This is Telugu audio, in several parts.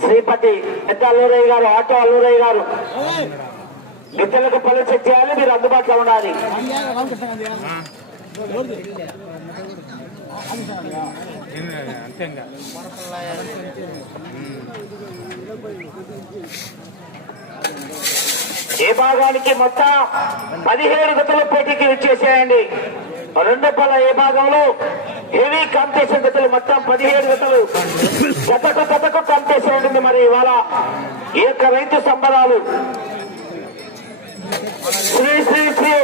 శ్రీపతి పెద్ద అల్లూరయ్య గారు ఆటో అల్లూరయ్య గారు. గిద్దలకు పనులు చెక్ చేయాలి మీరు అందుబాటులో ఉండాలి. ఏ భాగానికి మొత్తం పదిహేడు గతుల పోటీకి ఇచ్చేసేయండి రెండు పళ్ళ ఏ భాగంలో హెవీ కాంపిటీషన్ గతలు మొత్తం పదిహేడు గతలు. గతకు గతకు కాంపిటీషన్ ఉంటుంది మరి ఇవాళ ఈ యొక్క రైతు సంబరాలు. శ్రీ శ్రీ శ్రీ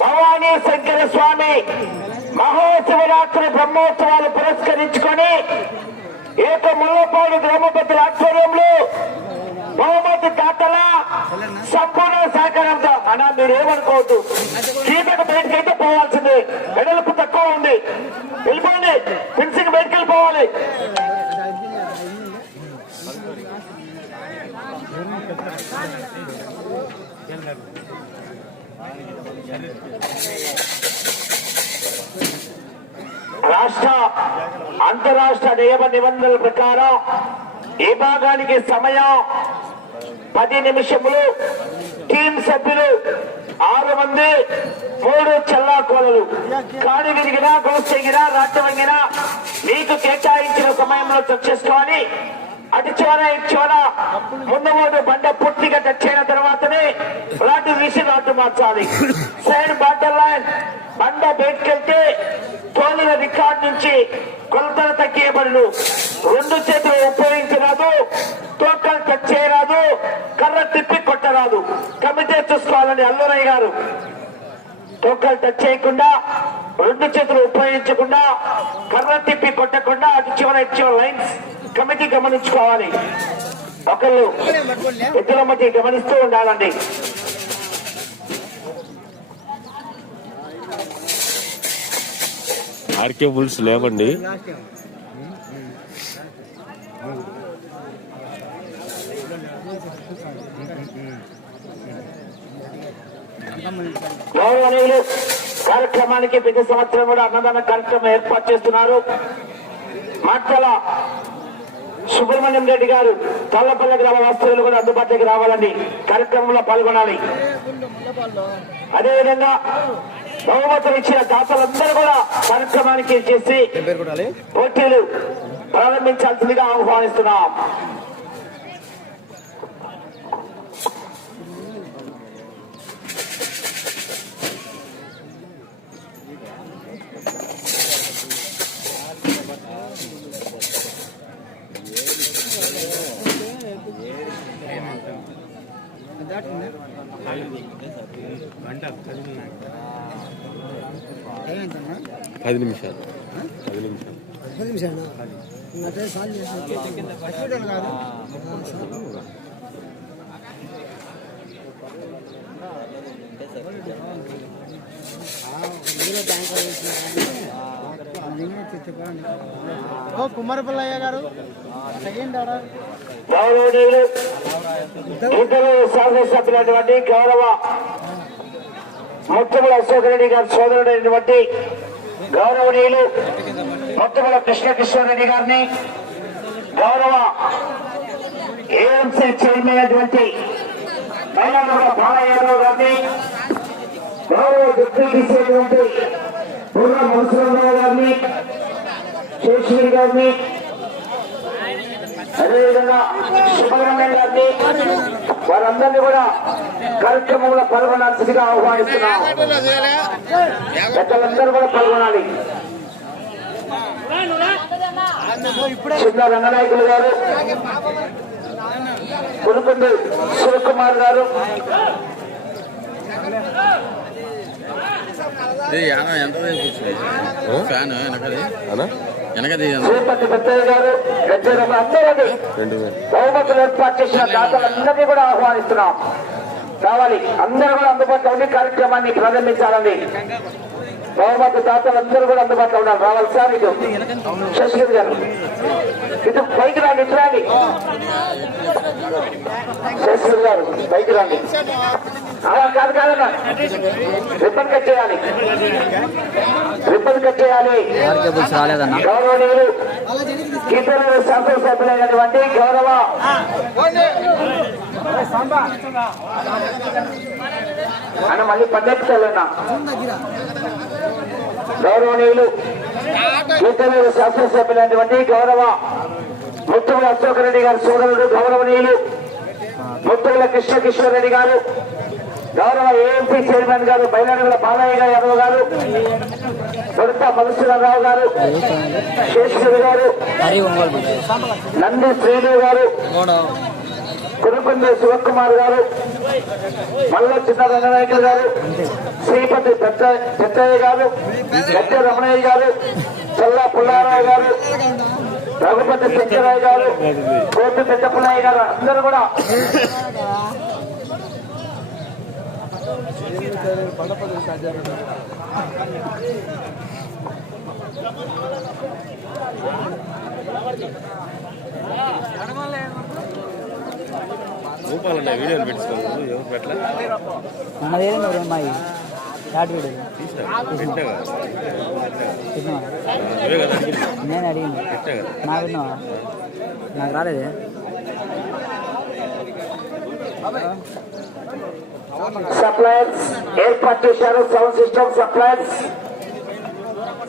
భవానీ శంకర స్వామి మహోత్సవరాత్రి బ్రహ్మోత్సవాలు పురస్కరించుకొని ఏక ముల్లపాడు గ్రామ పెద్దల ఆధ్వర్యంలో బహుమతి దాతల సంపూర్ణ సహకారంతో. అన్నా మీరు ఏమనుకోవద్దు బయటకి అయితే పోవాల్సిందే. వెడల్పు తక్కువ ఉంది. వెళ్ళిపోండి. ఫిన్సింగ్ బయటకు వెళ్ళిపోవాలి. రాష్ట్ర అంతరాష్ట్ర నియమ నిబంధనల ప్రకారం ఈ భాగానికి సమయం పది నిమిషములు. టీం సభ్యులు ఆరు మంది మూడు చల్లా కోలలు కాడి విరిగినా గోస్తెగినా రాజ్యం వంగినా మీకు కేటాయించిన సమయంలో చెక్ చేసుకోవాలి. అటు చివర ఇటు చివర ముందు మూడు బండ పూర్తిగా టచ్ అయిన తర్వాతనే రాటు వీసి రాటు మార్చాలి. సైడ్ బాటర్ లైన్. బండ బయటకెళ్తే తోలిన రికార్డ్ నుంచి కొలతలు తగ్గియబడును. రెండు చేతులు ఉపయోగించరాదు తోకలు టచ్ చేయరాదు కర్ర తిప్పి కొట్టరాదు. కమిటీ చూసుకోవాలని అల్లూరయ్య గారు. తోకలు టచ్ చేయకుండా రెండు చేతులు ఉపయోగించకుండా కర్ర తిప్పి కొట్టకుండా అటు చివర చివరి లైన్స్ కమిటీ గమనించుకోవాలి. ఒకళ్ళు ఎద్దుల మధ్య గమనిస్తూ ఉండాలండి. ఆర్కే బుల్స్ లేవండి. గౌరవనీయులు కార్యక్రమానికి ప్రతి సంవత్సరం కూడా అన్నదాన కార్యక్రమం ఏర్పాటు చేస్తున్నారు. మాటల సుబ్రహ్మణ్యం రెడ్డి గారు తల్లపల్లి గ్రామ వాస్తవులు కూడా అందుబాటులోకి రావాలండి. కార్యక్రమంలో పాల్గొనాలి. అదేవిధంగా బహుమతులు ఇచ్చిన దాతలందరూ కూడా కార్యక్రమానికి చేసి పోటీలు ప్రారంభించాల్సిందిగా ఆహ్వానిస్తున్నాం. పది నిమిషాలు. పది నిమిషాలు. పది నిమిషాలు. కాదు ఓ కుమారపల్లయ్య గారు. శాసనసభ్యులైనటువంటి గౌరవ ముత్తముల అశోక్ రెడ్డి గారి సోదరుడైనటువంటి గౌరవనీయులు ముత్తముల కృష్ణ కిషోర్ రెడ్డి గారిని గౌరవ ఏఎంసీ చైర్మన్ అయినటువంటి మైలాంధ్ర బాలయాదవ్ గారిని గౌరవ డిప్యూటీ అయినటువంటి పూర్వ మున్సిపల్ గారిని శేషగిరి గారిని అదేవిధంగా సుబ్రహ్మణ్యం గారిని వారందరినీ కూడా కార్యక్రమంలో పాల్గొనాల్సిందిగా ఆహ్వానిస్తున్నాం. పెద్దలందరూ కూడా పాల్గొనాలి. చిన్న రంగనాయకులు గారు కొనుకుంది శివకుమార్ గారు. ఎంత ఫ్యాన్ వెనకది బహుమతులు ఏర్పాటు చేసిన దాతలందరినీ కూడా ఆహ్వానిస్తున్నాం. రావాలి అందరూ కూడా అందుబాటులో ఉండి కార్యక్రమాన్ని ప్రారంభించాలండి. బహుమతి దాతలందరూ కూడా అందుబాటులో ఉన్నారు రావాలి సార్ ఇటు. శశిగిరి గారు. ఇటు పైకి రండి ఇటు రండి. శశిగిరి గారు పైకి రండి. అలా కాదు కాదన్నా. రిబ్బన్ కట్ చేయాలి. రిబ్బన్ కట్ చేయాలి. గౌరవనీయులు కీర్తనలు శాసనసభ్యులైనటువంటి గౌరవ. అన్న మళ్ళీ పన్నెట్టుకెళ్ళన్నా గౌరవనీయులు కీర్తనలు శాసనసభ్యులైనటువంటి గౌరవ. ముత్తుల అశోక్ రెడ్డి గారి సోదరుడు గౌరవనీయులు ముత్తుల కృష్ణ కిషోర్ రెడ్డి గారు. గౌరవ ఏఎంపీ చైర్మన్ గారు బయలుదేరుల బాలయ్య గారు యాదవ్ గారు దొరత మధుసూదనరావు గారు శేషగిరి గారు నంది శ్రీదేవి గారు కురుకుంది శివకుమార్ గారు మల్ల చిన్న రంగనాయకులు గారు శ్రీపతి పెద్ద పెద్దయ్య గారు పెద్ద రమణయ్య గారు చల్లా పుల్లారావు గారు రఘుపతి శంకరయ్య గారు కోటి పెద్ద పుల్లయ్య గారు అందరూ కూడా వీడియోలు ఎవరు పెట్టలే? మరి అమ్మాయి షార్ట్ వీడియో. నేను అడిగింది. నాకు నాకు రాలేదే? సప్లయర్స్ ఏర్పాటు చేశారు. Sound system suppliers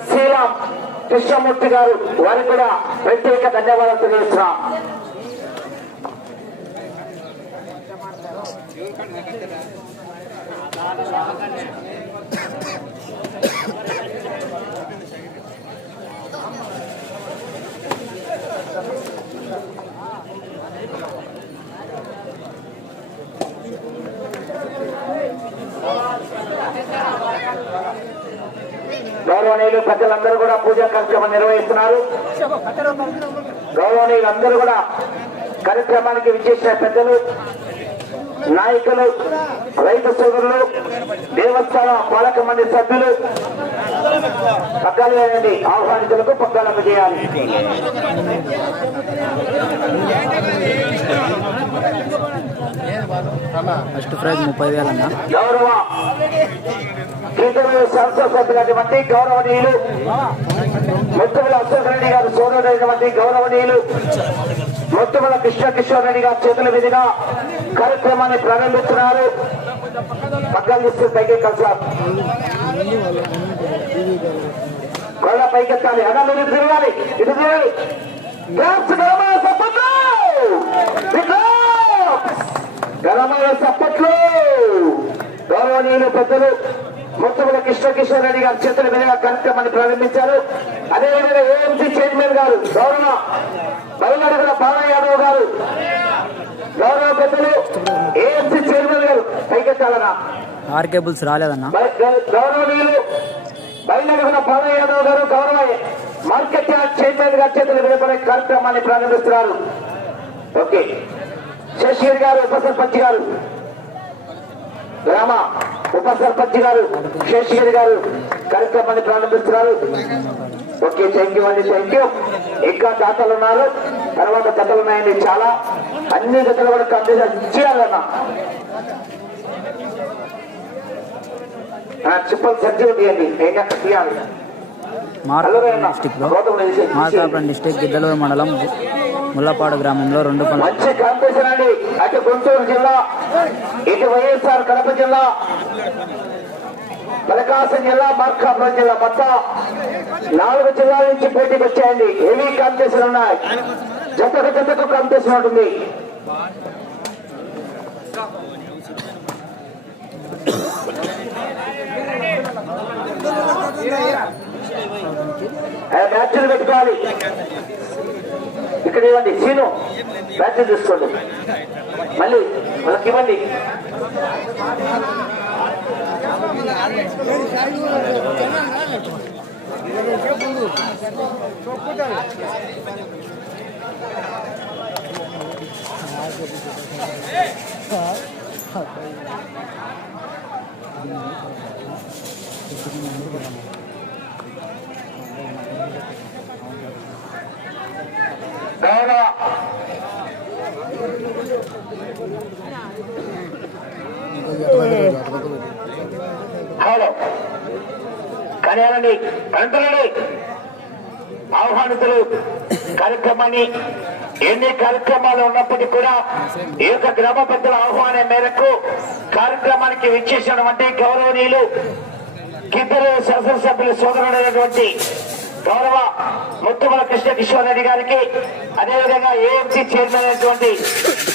Sriram Krishnamurthy గారు వారికి కూడా ప్రత్యేక ధన్యవాదాలు తెలియజేస్తున్నాం. గౌరవనీయులు ప్రజలందరూ కూడా పూజా కార్యక్రమం నిర్వహిస్తున్నారు. గౌరవనీయులు అందరూ కూడా కార్యక్రమానికి విచ్చేసిన పెద్దలు నాయకులు రైతు సోదరులు దేవస్థాన పాలక మండలి సభ్యులు పగ్గాలు వేయండి. ఆహ్వానితులకు పగ్గాలకు చేయాలి ఫస్ట్ ప్రైజ్ ముప్పై వేల గౌరవ కీర్తన శాసనసభ్యులైనటువంటి గౌరవనీయులు ముత్తుమల అశోక్ రెడ్డి గారు సోదరుడైనటువంటి గౌరవనీయులు ముత్తుమల కృష్ణ కిషోర్ రెడ్డి గారి చేతుల మీదుగా కార్యక్రమాన్ని ప్రారంభిస్తున్నారు. పక్కన చూస్తే పైకి కలిసారు గోడ పైకెత్తాలి అన్న మీరు తిరగాలి. ఇటు తిరగాలి. గ్యాస్ గరమాయ సప్పట్లు. గౌరవనీయులు పెద్దలు ముత్తముల కృష్ణ కిషోర్ రెడ్డి గారి చేతుల మీదుగా కార్యక్రమాన్ని ప్రారంభించారు. అదేవిధంగా ఏఎంసీ చైర్మన్ గారు గౌరవ బయలుదేరుల బాలయ్య యాదవ్ గారు గౌరవ పెద్దలు ఏఎంసీ చైర్మన్ గారు పైకెత్తాలన్నా ఆర్కే బుల్స్ రాలేదన్న. గౌరవనీయులు బయలుదేరిన బాలయ్య యాదవ్ గారు గౌరవ మార్కెట్ యార్డ్ చైర్మన్ గారి చేతులు విడపడే కార్యక్రమాన్ని ప్రారంభిస్తున్నారు. ఓకే. శశిగిరి గారు ఉప సర్పంచ్ గారు. గ్రామ ఉప సర్పంచ్ గారు శేషగిరి గారు కార్యక్రమాన్ని ప్రారంభిస్తున్నారు. ఓకే థ్యాంక్ యూ అండి థ్యాంక్ యూ ఇంకా దాతలు ఉన్నారు. తర్వాత కథలు ఉన్నాయండి చాలా. అన్ని జతలు కూడా కంప్లీట్ చేయాలన్నా. చెప్పలు సర్జీ తీయండి ఏంటంటే తీయాలి మార్కాపురం డిస్టిక్లో మార్కాపురం డిస్టిక్ గిద్దలూరు మండలం ముల్లపాడు గ్రామంలో రెండు మంచి కాంపిటీషన్ అండి. అటు గుంటూరు జిల్లా ఇటు వైఎస్ఆర్ కడప జిల్లా ప్రకాశం జిల్లా మార్కాపురం జిల్లా మొత్తం నాలుగు జిల్లాల నుంచి పోటీకి వచ్చాయండి. హెవీ కాంపిటీషన్ ఉన్నాయి. జతకు జతకు కాంపిటీషన్ ఉంటుంది. మ్యాచ్లు పెట్టుకోవాలి. ఇక్కడ ఇవ్వండి సీను. బ్యాచ్ తీసుకోండి. మళ్ళీ వాళ్ళకి ఇవ్వండి. బాగా హలో కళ్యాణి పంతులండి ఆహ్వానితులు కార్యక్రమాన్ని ఎన్ని కార్యక్రమాలు ఉన్నప్పటికీ కూడా ఈ యొక్క గ్రామ పెద్దల ఆహ్వానం మేరకు కార్యక్రమానికి విచ్చేసినటువంటి గౌరవనీయులు కిద్దరు శాసనసభ్యులు సోదరుడైనటువంటి గౌరవ ముత్తుమల కృష్ణ కిషోర్ రెడ్డి గారికి అదేవిధంగా ఏఎంసీ చైర్మన్ అయినటువంటి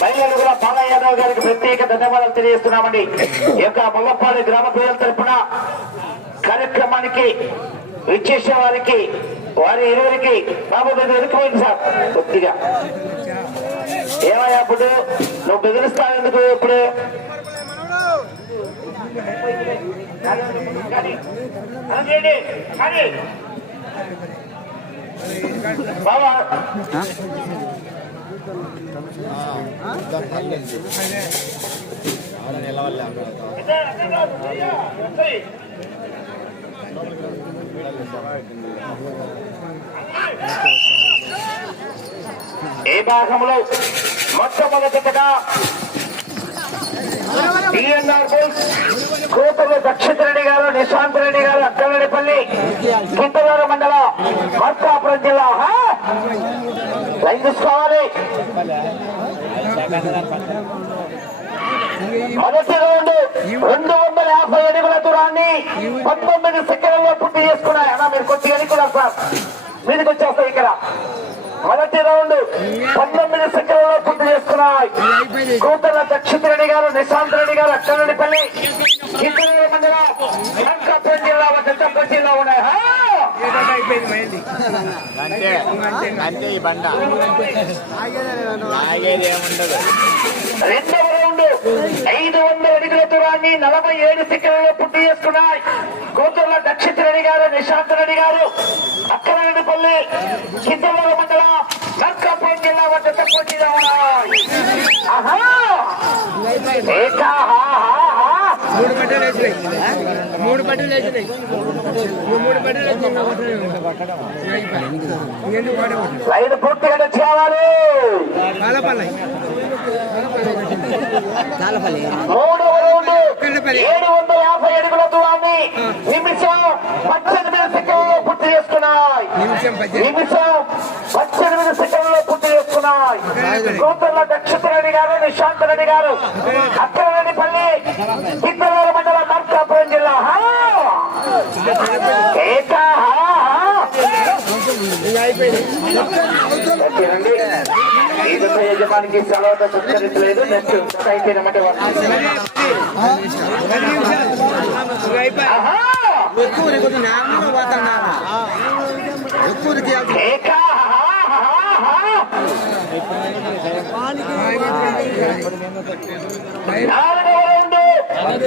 మహిళలు కూడా బాలయ్య యాదవ్ గారికి ప్రత్యేక ధన్యవాదాలు తెలియజేస్తున్నామండి. ఈ యొక్క ముల్లపాలి గ్రామ ప్రజల తరఫున కార్యక్రమానికి విచ్చేసిన వారికి వారి ఇరువురికి బాబు మీద వెనుకపోయింది సార్ కొద్దిగా. ఏమయ్యా అప్పుడు నువ్వు బెదిరిస్తావు ఎందుకు ఇప్పుడు? కానీ, ఈ భాగంలో మొట్టమొదటిగా డిఎన్ఆర్ బుల్స్ కూతురు దక్షిత్ రెడ్డి గారు నిశాంత్ రెడ్డి గారు అక్కలరెడ్డిపల్లి కింతలూరు మండలం మార్కాపురం జిల్లా. హా? లైన్ తీసుకోవాలి. మొదటి రౌండ్ రెండు వందల యాభై అడుగుల దూరాన్ని పంతొమ్మిది సెకండ్లలో పూర్తి చేసుకున్నాయి. అన్నా మీరు కొద్దిగా అనుకున్నారు సార్. మీదకి వచ్చేస్తాయి ఇక్కడ. మొదటి రౌండ్ పంతొమ్మిది సెకండ్లలో పూర్తి చేసుకున్నాయి కూతుర్ల దక్షిత్ రెడ్డి గారు నిశాంత్ రెడ్డి గారు మండలం జిల్లా జిల్లా ఉన్నాయి. అంతే ఈ బండ. ఏముండదు. రెండవ రౌండ్ ఐదు వందల అడుగుల దూరాన్ని నలభై ఏడు సెకండ్లలో పూర్తి చేసుకున్నాయి కూతుర్ల దక్షిత్ రెడ్డి గారు నిశాంత్ రెడ్డి గారు అక్కలరెడ్డిపల్లి కిందవరం మూడు బట్టలు వేసినాయి మూడు బట్టలు వేసినాయి మూడు బట్టలు వేసినాయి ఇంకెందుకు పూర్తిగా చేయాలి కాలపల్లి కాలపల్లి ఏడు వందల యాభై అడుగుల దూరాన్ని నిమిషం పద్దెనిమిది సెకండ్ పూర్తి చేస్తున్నాయి నిమిషం పద్దెనిమిది నిమిషం పద్దెనిమిది సెకండ్లో పూర్తి చేసుకున్నాయి కూతుర్ల దక్షిత రెడ్డి గారు నిశాంత్ రెడ్డి గారు అక్కరెడ్డిపల్లి చిత్తలూరు మండలం మార్కాపురం జిల్లా యజమానికి సత్కరించలేదు. నెక్స్ట్ హా హా హా! నాలుగవ రౌండ్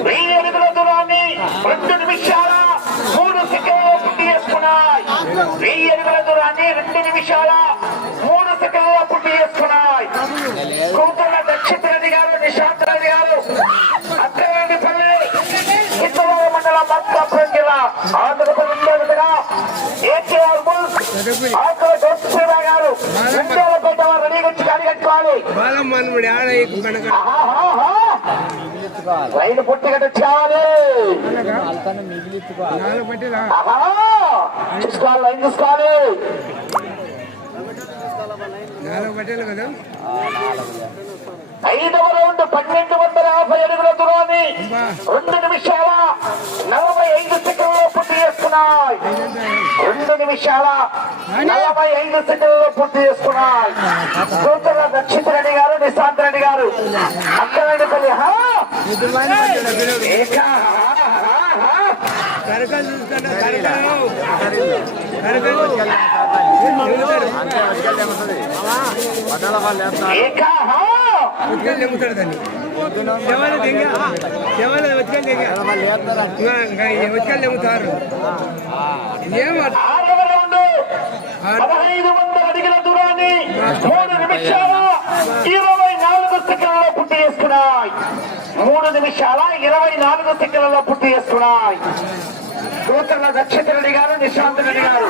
వెయ్యి అడుగుల దూరాన్ని రెండు నిమిషాల మూడు సెకండ్లు పూర్తి చేసుకున్నాయి వెయ్యి అడుగుల దూరాన్ని రెండు నిమిషాల మూడు సెకండ్లు పూర్తి చేసుకున్నాయి కూతుర్ల దక్షిత్ రెడ్డి గారు నిశాంత్ రెడ్డి గారు అక్కరెడ్డిపల్లి మత్కాపురం జిల్లా ఆంధ్రప్రదేశ్ ఏకేఆర్ బుల్స్ ఆకుల జోసిరా గారు పెట్ట! చూసుకోవాలి లైన్ చూసుకోవాలి. నాలుగు బట్టలు కదా? ఐదవ రౌండ్ పన్నెండు వందల యాభై అడుగుల దూరాన్ని రెండు నిమిషాల నలభై ఐదు సెకండ్లో పూర్తి చేసుకున్నాయి రెండు నిమిషాల నలభై ఐదు సెకండ్లో పూర్తి చేసుకున్నాయి కూతుర్ల దక్షిత్ రెడ్డి గారు. నిశాంత్ రెడ్డి గారు హా ఏకా ఉత్కలు తెమ్ముతాడు దాన్ని. శవాలు దింగ శవాలు ఉత్కలు దింగ. ఉత్కలు తెమ్ముతారు ఏం ఆరవ రౌండ్ పదహైదు వందల అడుగుల దూరాన్ని మూడు నిమిషాల ఇరవై నాలుగు సెకండ్లలో పూర్తి చేసుకున్నాయి మూడు నిమిషాల ఇరవై నాలుగు సెకండ్లలో పూర్తి చేసుకున్నాయి కూతుర్ల దక్షిత రెడ్డి గారు నిశాంత్ రెడ్డి గారు.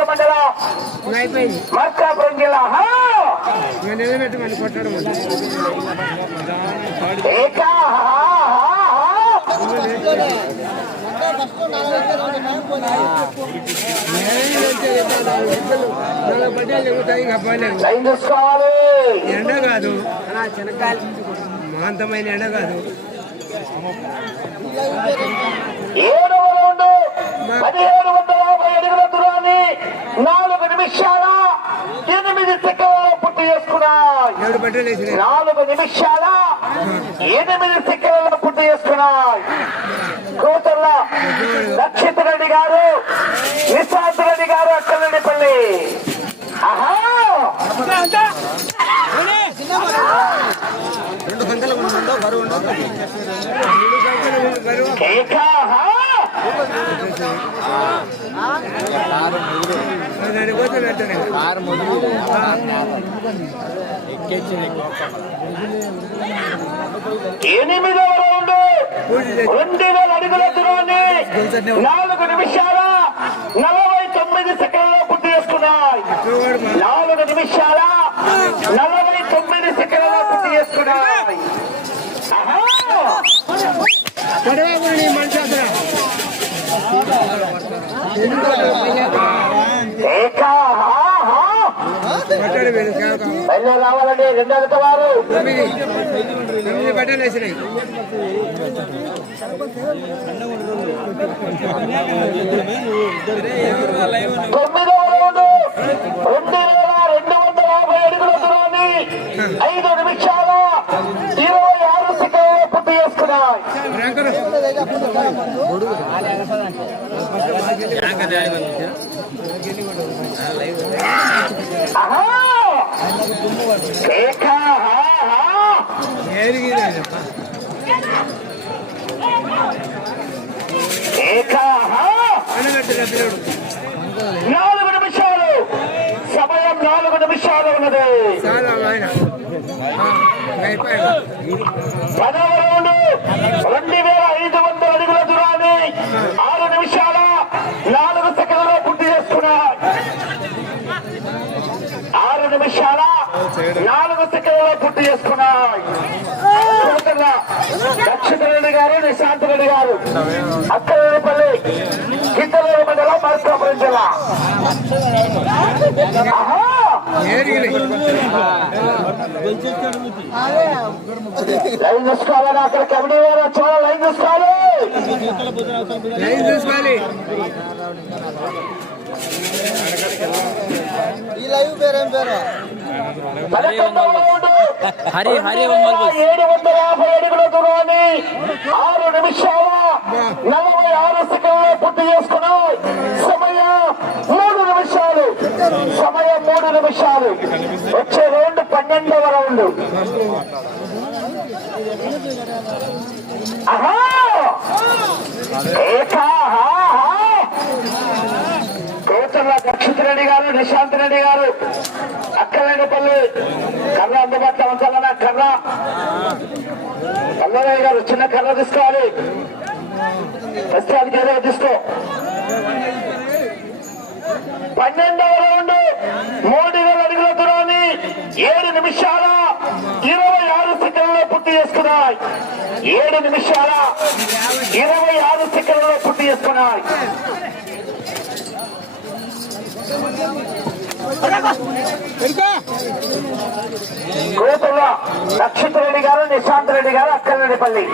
మండలం మార్కాపురం జిల్లా. హా! కొట్టడం ఏకా ఎండ కాదు మాంతమైన ఎండ కాదు పదిహేడు వందల యాభై అడుగుల దూరాన్ని నాలుగు నిమిషాల ఎనిమిది సెకండ్లలో పూర్తి చేసుకున్నాయి. నాలుగు నిమిషాల ఎనిమిది సెకండ్లలో పూర్తి చేసుకున్నాయి. కూతుర్ల లక్షిత్ రెడ్డి గారు నిశాంత్ రెడ్డి గారు అక్కలరెడ్డిపల్లి కారు ముదురు ఎక్కించింది. ఎనిమిదవ రౌండ్. పూర్తి చేసి రెండు వేల అడుగుల దూరాన్ని నాలుగు నిమిషాల నలభై తొమ్మిది సెకండ్లో పూర్తి చేసుకున్నాయి. నాలుగు నిమిషాల నలభై తొమ్మిది సెకండ్లో పూర్తి చేసుకున్నాయి. ఆహా! పడవకు నీ మనిషి అసలు రావాలండి రెండు వారు తొమ్మిదవ రౌండ్. రెండు వేల రెండు వందల యాభై అడుగుల దూరాన్ని. ఐదు నిమిషాలు ఇరవై ఆరు సెకండ్లో పూర్తి చేసుకున్నాయి ఏకా కేక ఆహా! ఏరిగినాయి కేక ఆహా! అనగట్టిన పిల్లడు నాలుగు నిమిషాలు సమయం నాలుగు నిమిషాలు ఉన్నది చాలా ఆయన అయిపోయాడు పదవ రౌండ్ రెండు వేల ఐదు వందల అడుగుల దూరాన్ని ఆరు నిమిషాల నాలుగు సెకండ్లలో పూర్తి చేసుకున్నాయి. ఆరు నిమిషాల నాలుగు సెకండ్లలో పూర్తి చేసుకున్నాయి. కూతుర్ల దక్షిణ రెడ్డి గారు నిశాంత్ రెడ్డి గారు. అక్కడపల్లి లైన్ చూసుకోవాలని అక్కడ కమిటీ వారు వచ్చారు లైన్ చూసుకోవాలి లైన్ చూసుకోవాలి పదకొండవ రౌండ్ హరి హరి ఏడు వందల యాభై అడుగుల దూరాన్ని ఆరు నిమిషాల నలభై ఆరు సెకండ్లో పూర్తి చేసుకున్నాం. సమయ మూడు నిమిషాలు. సమయ మూడు నిమిషాలు. వచ్చే రౌండ్ పన్నెండవ రౌండ్. ఆహా కోచర్ల దక్షిత్ రెడ్డి గారు నిశాంత్ రెడ్డి గారు అక్కలేనిపల్లి కర్ర అందుబాటులో ఉంచాలన్నా కర్ర. పల్లవయ్య గారు చిన్న కర్ర తీసుకోవాలి. ప్రస్తుతానికి ఏదో తీసుకో పన్నెండవ రౌండ్ మూడు వేల అడుగుల దూరాన్ని ఏడు నిమిషాల ఇరవై ఆరు సెకండ్లో పూర్తి చేసుకున్నాయి. ఏడు నిమిషాల ఇరవై ఆరు సెకండ్లో పూర్తి చేసుకున్నాయి. కోతుల రెడ్డి గారు నిశాంత్ రెడ్డి గారు అక్కలరెడ్డిపల్లి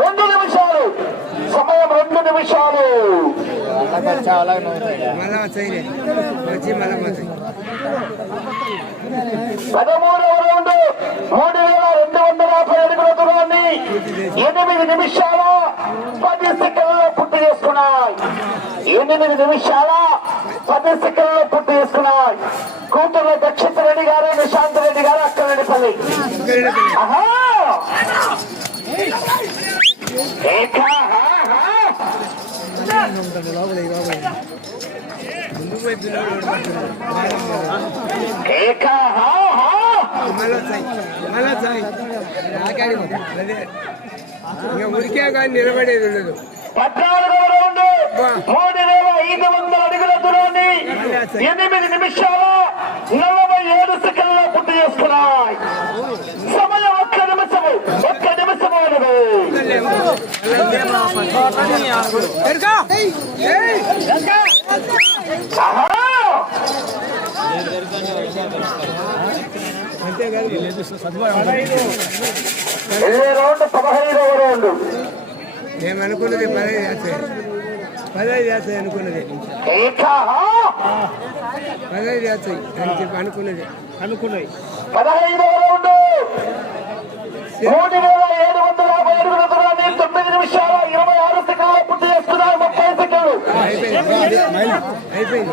రెండు నిమిషాలు. సమయం రెండు నిమిషాలు. మళ్ళా మూడు వేల రెండు వందల యాభై అడుగుల దూరాన్ని ఎనిమిది నిమిషాల పది సెకండ్లో పూర్తి చేసుకున్నాయి. ఎనిమిది నిమిషాల పది సెకండ్లో పూర్తి చేసుకున్నాయి. కూతురు దక్షిత్ రెడ్డి గారు నిశాంత్ రెడ్డి గారు అక్కరెడ్డిపల్లి అక్కడపల్లి ఆహా ఏకాహా ముందుకు పోయి పిల్లడు ఓడిపోతున్నాడు. ఏకాహా మళ్ళా వచ్చాయి మళ్ళా వచ్చాయి నాకాడి అదే ఇక ఉరికే కానీ నిలబడేది ఉండదు ఎనిమిది నిమిషాల నలభై ఏడు సెకండ్ల పూర్తి చేసుకున్నాయి సమయం ఒక్క నిమిషము ఒక్క నిమిషము ఉన్నది ఆహా! వెళ్ళే రౌండ్ పదహైదవ రౌండ్ మేము అనుకున్నది పదహైదు చేస్తాయి పదహైదు చేస్తాయి అనుకున్నది. పదహైదు చేస్తాయి అని చెప్పి అనుకున్నది. అనుకున్నది. తొమ్మిది నిమిషాల ఇరవై ఆరు సెకండ్ల పూర్తి చేసుకున్నారు ముప్పై సెకండ్లు. అయిపోయింది. అయిపోయింది.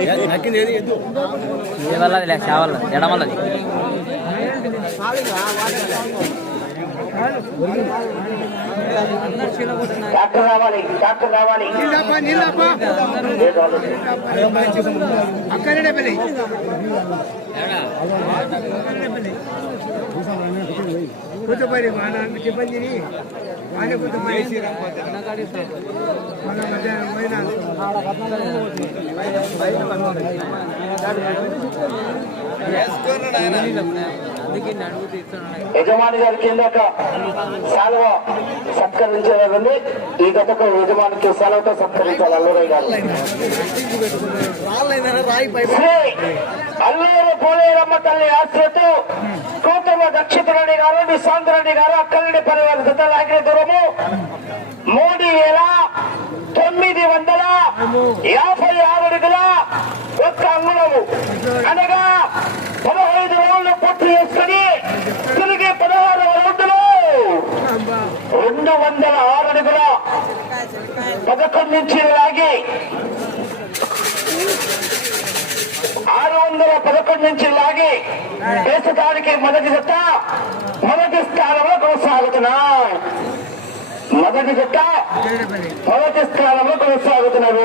ఇరవై పండుకున్నది పది యాసన వల్లది ఎడమల్లది డాక్టర్ రావాలి డాక్టర్ రావాలి అక్కడే పెళ్ళి కూతుపరి నాన్న చెప్పండి ఆయన కూతుపరి మన మధ్యాహ్నం పోయినా. యజమాని గారికి ఇందాక సెలవ సత్కరించేదండి ఈ గతకు యజమానికి సెలవుతో సత్కరించాలి అల్లూరయ్య గారు. శ్రీ అల్లూరు పోలేరమ్మ తల్లి ఆశ్రయతో కూతుర్ల దక్షితురెడ్డి గారు నిశాంతరెడ్డి గారు అక్కలరెడ్డి పరివార జత లాగిన దూరము మూడు వేల తొమ్మిది వందల యాభై ఆరు అడుగుల ఒక్క అంగుళము అనగా పదహైదు రోజులు పూర్తి చేసుకుని తిరిగి పదహారు రౌండ్లు రెండు వందల ఆరు అడుగుల పదకొండు నుంచి లాగి ఆరు వందల పదకొండు నుంచి లాగి దేశకానికి మొదటి జత మొదటి స్థానంలో కొనసాగుతున్నాయి. మొదటి జత మొదటి స్థానంలో కొనసాగుతున్నారు